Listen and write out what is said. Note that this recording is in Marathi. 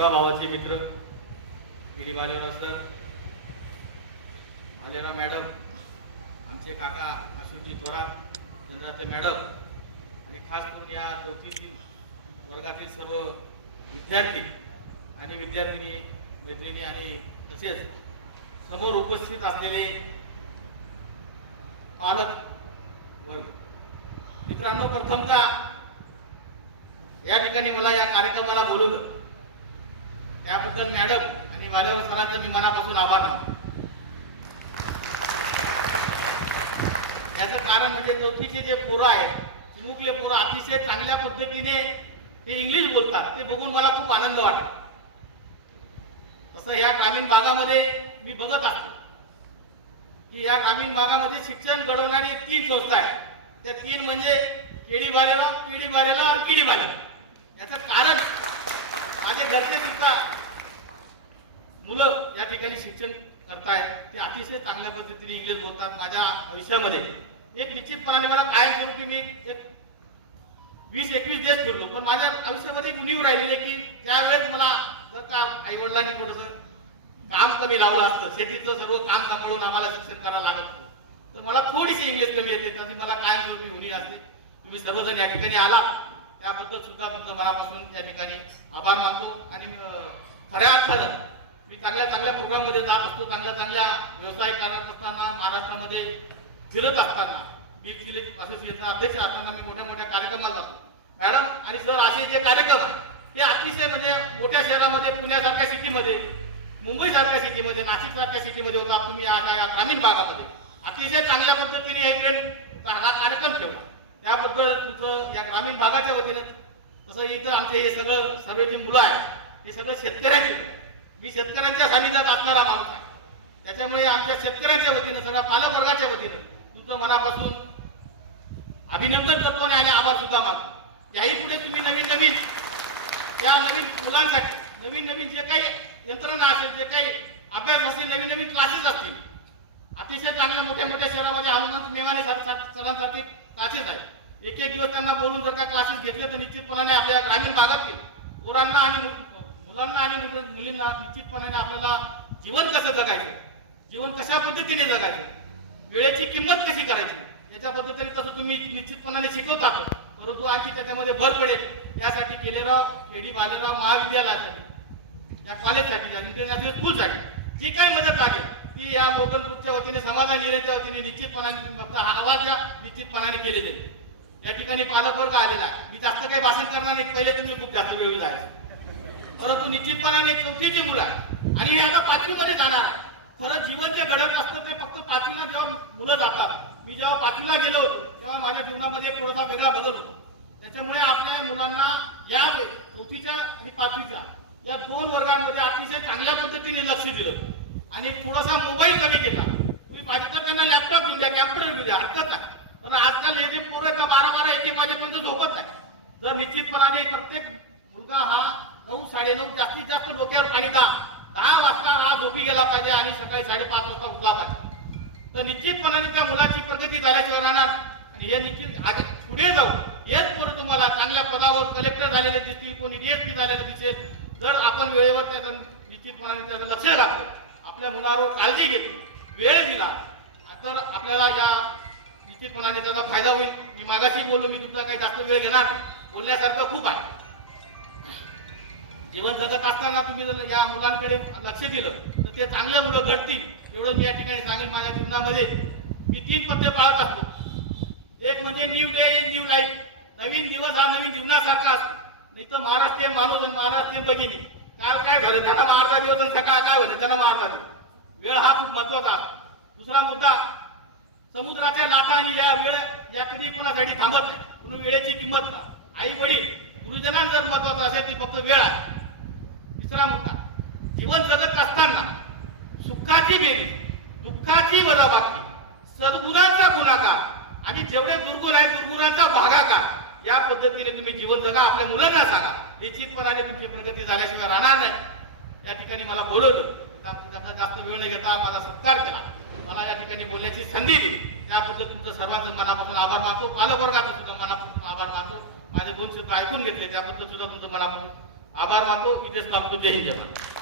सेवाभावाचे मित्र KD Bhalerao sir, Bhalerao madam, आमचे काका अशोकजी थोरात, चंद्राते मॅडम आणि खास करून या चौथी वर्गातील सर्व विद्यार्थी आणि विद्यार्थिनी मैत्रिणी आणि तसेच समोर उपस्थित असलेले पालक वर्ग. मित्रांनो, प्रथमतः या ठिकाणी मला या कार्यक्रमाला बोलवलं त्याबद्दल मॅडम आणि भालेराव सरांचा मी मनापासून आभार मानतो. याचं कारण म्हणजे चौथीचे जे पोरं आहेत, चिमुकले पोरं अतिशय चांगल्या पद्धतीने ते इंग्लिश बोलतात, ते बघून मला खूप आनंद वाटतो. तसं या ग्रामीण भागामध्ये मी बघत असतो की या ग्रामीण भागामध्ये शिक्षण घडवणारी 3 संस्था आहेत. त्या 3 म्हणजे केडी भालेराव, केडी भालेराव आणि केडी भालेराव. याचं कारण माझे घरचे सुद्धा मुलं या ठिकाणी शिक्षण करतायत, ते अतिशय चांगल्या पद्धतीने इंग्लिश बोलतात. माझ्या भविष्यामध्ये एक निश्चितपणाने मला कायमस्वरूपी मी 20-21 देश फिरलो, पण माझ्या आयुष्यामध्ये कुणीवर राहिलेले की त्यावेळेस मला जर का आई वडिलांनी थोडंसं काम कमी लावलं असतं, शेतीचं सर्व काम सांभाळून आम्हाला शिक्षण करायला लागत होतं, तर मला थोडीशी इंग्लिश कमी येते, त्याची मला कायमस्वरूपी उणी असते. तुम्ही सर्वजण या ठिकाणी आलात त्याबद्दल सुद्धा तुमचं मनापासून या ठिकाणी आभार मानतो. आणि खऱ्या अर्थानं मी चांगल्या चांगल्या प्रोग्राममध्ये जात असतो, चांगल्या चांगल्या व्यवसाय करत असताना, महाराष्ट्रामध्ये फिरत असताना, मी असोसिएशनचा अध्यक्ष असताना मी मोठ्या मोठ्या कार्यक्रमाला जातो. मॅडम आणि सर असे जे कार्यक्रम हे अतिशय म्हणजे मोठ्या शहरामध्ये, पुण्यासारख्या सिटीमध्ये, मुंबईसारख्या सिटीमध्ये, नाशिकसारख्या सिटीमध्ये होता. तुम्ही या ग्रामीण भागामध्ये अतिशय चांगल्या पद्धतीने हा कार्यक्रम ठेवला, त्याबद्दल तुमचं या ग्रामीण भागाच्या वतीनं. तसं इथं आमचे हे सगळं सर्व जे मुलं आहेत हे सगळं शेतकऱ्यांचे, मी शेतकऱ्यांच्या सानिध्यात असणारा माणूस आहे, त्याच्यामुळे आमच्या शेतकऱ्यांच्या वतीनं, सगळ्या पालक वर्गाच्या वतीनं तुमचं मनापासून अभिनंदन करतो आणि आभार सुद्धा मानतो. याही पुढे तुम्ही नवीन नवीन या नवीन मुलांसाठी नवीन नवीन जे काही यंत्रणा असेल, जे काही अभ्यास असेल, नवीन नवीन क्लासेस असतील, अतिशय चांगल्या मोठ्या मोठ्या शहरामध्ये हनुमंत मेवाने सरांसाठी क्लासेस आहेत. एक एक दिवस त्यांना बोलून जर का क्लासेस घेतले तर निश्चितपणाने आपल्या ग्रामीण भागातील पोरांना आणि मुलांना आणि मुलींना निश्चितपणाने आपल्याला जीवन कसं जगायचं, जीवन कशा पद्धतीने जगायचं, वेळेची किंमत कशी करायची, याच्या पद्धतीने तसं तुम्ही निश्चितपणाने शिकवतात. परंतु आजची त्याच्यामध्ये भर पडेल यासाठी केलेलं केडी भालेराव महाविद्यालयासाठी, या कॉलेजसाठी, या इंटरनॅशनल स्कूलसाठी जी काही मदत लागेल ती या मोगन ग्रुपच्या वतीने, समाधान जिल्ह्याच्या वतीने निश्चितपणाने तुम्ही फक्त आवाज द्या, निश्चितपणाने केले जाईल. या ठिकाणी पालकवर्ग आलेला आहे. मी जास्त काही भाषण करणार नाही, पहिले तुम्ही खूप जास्त वेळ जायचं, परंतु निश्चितपणाने चौथीची मुलं आहे आणि हे आता 5वी मध्ये जाणार आहे. खरं जीवन जे घडत असतं ते फक्त 5वीला जेव्हा मुलं जातात. मी जेव्हा 5वीला गेलो होतो तेव्हा माझ्या जीवनामध्ये एक थोडासा वेगळा बदल होतो. त्याच्यामुळे आपल्या मुलांना या 4थीच्या आणि 5वीच्या या 2 वर्गांमध्ये अतिशय चांगल्या पद्धतीने लक्ष दिलं आणि थोडासा मोबाईल कमी केला. तुम्ही पाहिजे तर त्यांना लॅपटॉप घेऊन द्या, कॅम्प्युटर घेऊन द्या, हरकत नाही. तर आजकाल हे जे पोरं का 12-12, 1-1 वाजेपर्यंत झोपत नाही. जर निश्चितपणाने प्रत्येक मुलगा हा 9-9:30 जास्तीत जास्त डोक्यावर पाणी 10 वाजता हा झोपी गेला पाहिजे आणि सकाळी 5:30 वाजता उठला पाहिजे. तर निश्चितपणाने त्या मुलाची प्रगती झाल्याशिवाय राहणार. आणि हे निश्चित पुढे जाऊ हेच पोरं तुम्हाला चांगल्या पदावर कलेक्टर झालेले दिसतील, कोणी DSP झालेले दिसेल. जर आपण वेळेवर त्याचं निश्चितपणाने त्याचं लक्ष राखतो, आपल्या मुलावर काळजी घेतो, वेळ दिला तर आपल्याला या निश्चितपणाने त्याचा फायदा होईल. मी मागाशी बोललो, मी तुमचा काही जास्त वेळ घेणार, बोलण्यासारखं खूप आहे. जीवन जगत असताना तुम्ही जर या मुलांकडे लक्ष दिलं तर ते चांगले मुलं घडतील, एवढं मी या ठिकाणी सांगेन. माझ्या जीवनामध्ये मी 3 पद्धती पाळत असतो. एक म्हणजे new day in new life, नवीन दिवस हा नवीन जीवनासारखा असतो. नाही तर महाराष्ट्रीयन माणूस आणि महाराष्ट्रीयन भगिनी, काल काय झालं त्यांना मारला दिवस आणि सकाळ काय झालं त्यांना मारला. वेळ हा खूप महत्वाचा. दुसरा मुद्दा, समुद्राच्या लाटा आणि या वेळ या कधी कोणासाठी थांबत नाही, म्हणून वेळेची किंमत नाही. आई वडील गुरुजनांना जर महत्वाचं असेल ती फक्त वेळ आहे. तिसरा मुद्दा, जीवन जगत असताना सुखाची बेरीज, दुःखाची वजाबाकी, सद्गुणांचा गुणाकार आणि जेवढे दुर्गुण आहे दुर्गुणांचा भागाकार, या पद्धतीने तुम्ही जीवन जगा. आपल्या मुलांना सांगा, निश्चितपणाने तुमची प्रगती झाल्याशिवाय राहणार नाही. या ठिकाणी मला बोलवलं, जास्त वेळ न घेता माझा सत्कार केला, मला या ठिकाणी बोलण्याची संधी दिली, त्याबद्दल तुमचं सर्वांचं मनापासून आभार मानतो. पालकवर्गाचा सुद्धा मनापासून आभार मानतो. माझे 2 शब्द ऐकून घेतले त्याबद्दल सुद्धा तुमचं मनापासून आभार मानतो. इथेच थांबतो. जय हिंद जय महाराष्ट्र.